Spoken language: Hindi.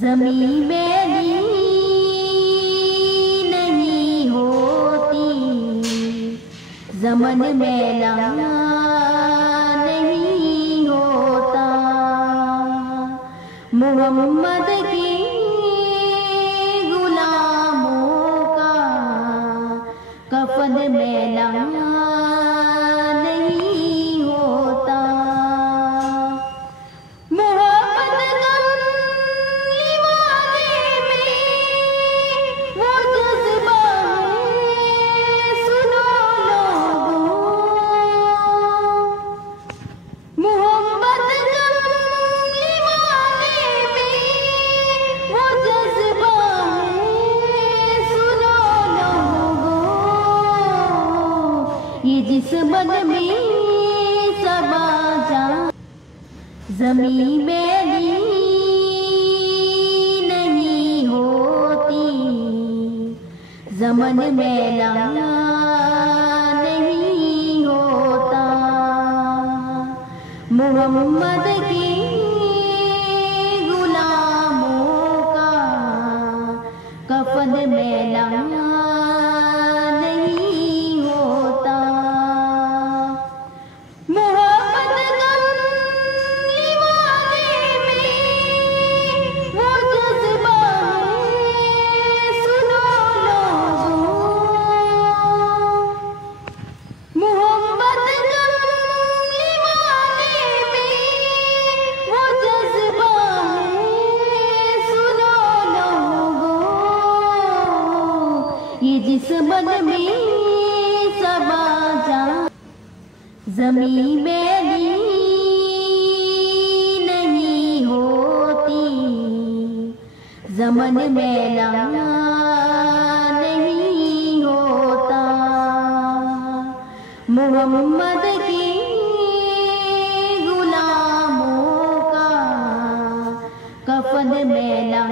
ज़मीं मेरी नहीं होती, ज़मन मेला नहीं होता। मोहम्मद की गुलामों का कफन मेला नहीं होता। ये जिस मन में सबा जा, ज़मीं मेरी नहीं होती, ज़मन मेला नहीं होता। मोहम्मद की गुलामों का कफन मेला ये जिस मन में सबा जा, ज़मीं मेरी नहीं होती, ज़मन मेला नहीं होता। मोहम्मद की गुलामों का कफन मेला